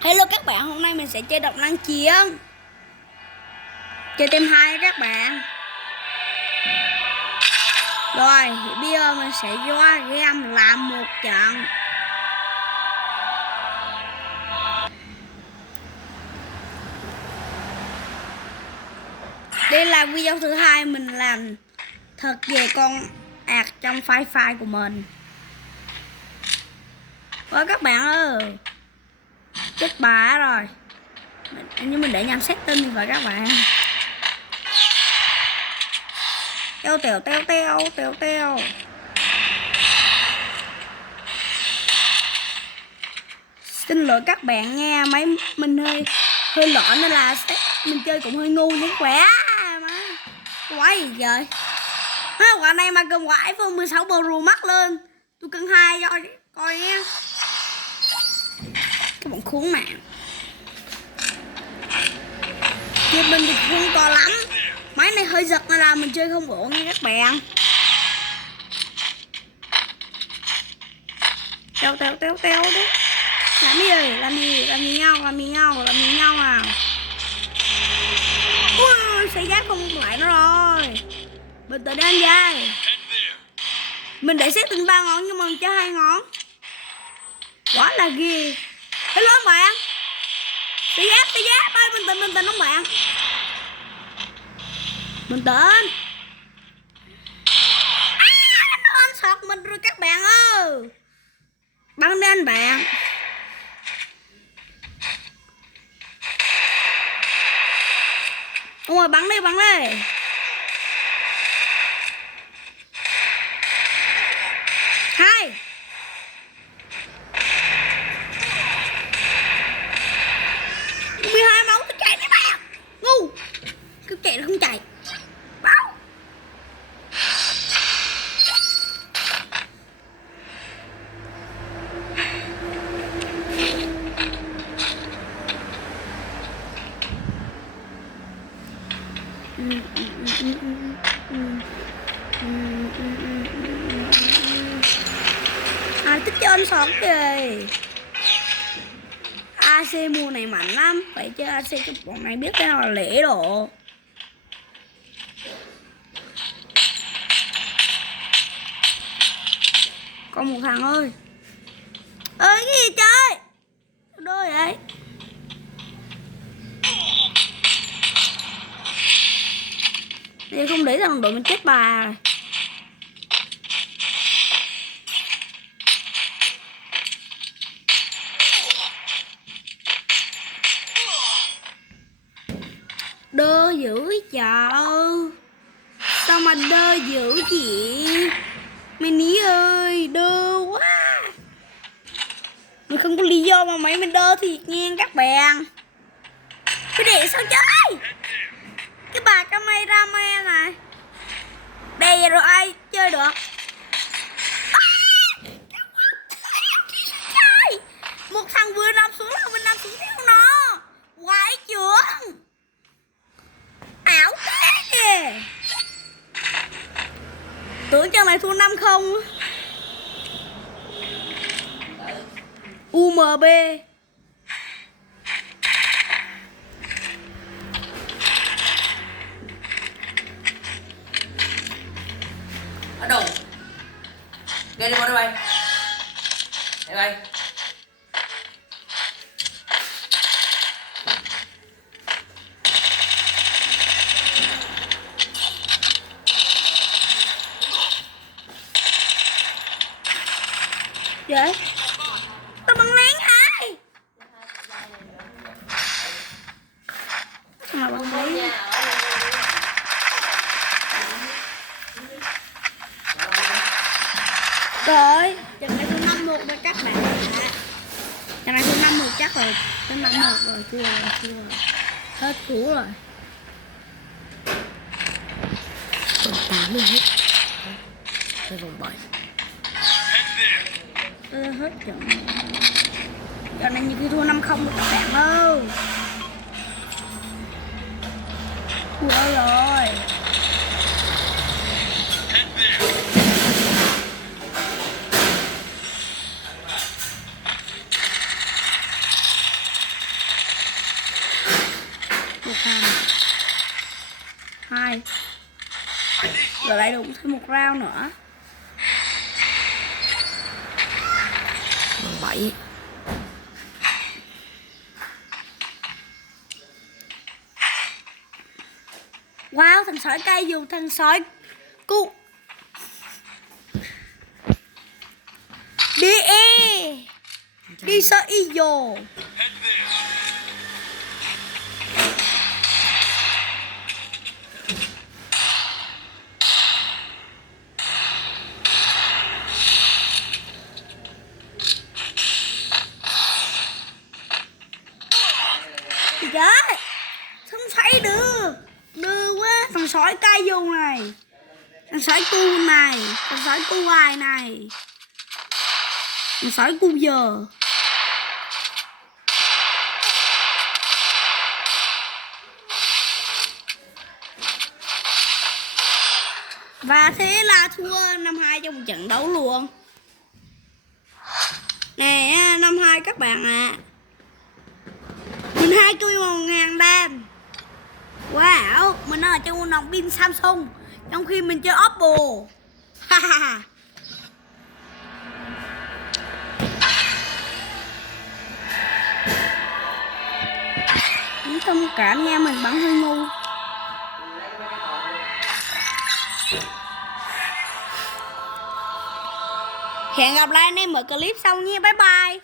Hello các bạn, hôm nay mình sẽ chơi độc năng chiến. Chơi team 2 các bạn. Rồi, bây giờ mình sẽ vô game làm một trận. Đây là video thứ hai mình làm thật về con ạt trong file của mình. Ôi các bạn ơi, chết bà rồi. Nhưng mình để nhầm setting thì phải các bạn. Teo. Xin lỗi các bạn nha, máy mình hơi lỗi nên là mình chơi cũng hơi ngu những khỏe mà. Quái gì vậy? Quả này mà cầm quả iPhone 16 Pro Max lên. Tôi cân 2 cho coi nha. Các bạn khốn nạn. Chơi mình thì không to lắm. Máy này hơi giật nên là mình chơi không ổn nha các bạn. Teo đấy. Làm gì nhau à. Ui, xe gác không lại nó rồi. Bình tĩnh anh dây. Mình để xét từng 3 ngón nhưng mà mình chơi 2 ngón. Quá là ghê. Hello các bạn. Xe gác ơi, bình tĩnh các bạn. Bình tĩnh. Nó ăn sọt mình rồi các bạn ơi. Bắn đi anh bạn. Đúng rồi, bắn đi. Hai. Mười hai máu tôi chạy đấy bạn. Ngu. Cứ chạy nó không chạy. Báo. Ai thích chơi anh sọt kìa. AC mùa này mạnh lắm, phải chơi AC cho bọn này biết cái nào là lễ độ. Còn một thằng ơi. Ơi cái gì chơi? Đôi vậy. Thì không để thằng đội mình chết bà rồi. Đơ dữ trời. Sao mà đơ dữ chị? Mini ơi, đơ quá. Mình không có lý do mà mấy mình đơ thiệt nha các bạn. Cái để sao chơi? Cái bà cameraman này. Đây rồi ai chơi được? Một thằng vừa nằm xuống là mình nằm xuống theo nó. Quái trưởng. Ảo thế kìa. Tưởng trận này thua 5-0. UMB. Ở đâu? Nghe đi qua đây bay. Đây bay. Vậy? Tao bắn lén ai? Sao mà bắn lén? Rồi, trận này thua 5-1 rồi các bạn ạ. Trận này thua 5-1 chắc rồi. Đến 5-1 rồi, thua rồi. Hết cũ rồi. Còn 8 rồi hết. Tôi vòng 7. Hết trận. Trận này như khi thua 5-0 rồi các bạn ơi. Thua rồi. đợi đụng thêm một round nữa. Bằng 7. Wow, thằng sói cay dù thằng sói cu đi e đi sơ eagle. Gì vậy? Không phải đưa quá. Thằng sói cay dù này, thằng sói cu này, thằng sói cu hoài này, thằng sói cu giờ. Và thế là thua 5-2 trong một trận đấu luôn. Nè 5-2 các bạn ạ. Mình 2 cui 1.000 đam. Wow, mình ở trong nòng pin Samsung trong khi mình chơi Oppo. Haha. Cũng thông cảm nha, mình bắn hơi ngu. Hẹn gặp lại anh em ở clip sau nha. Bye bye.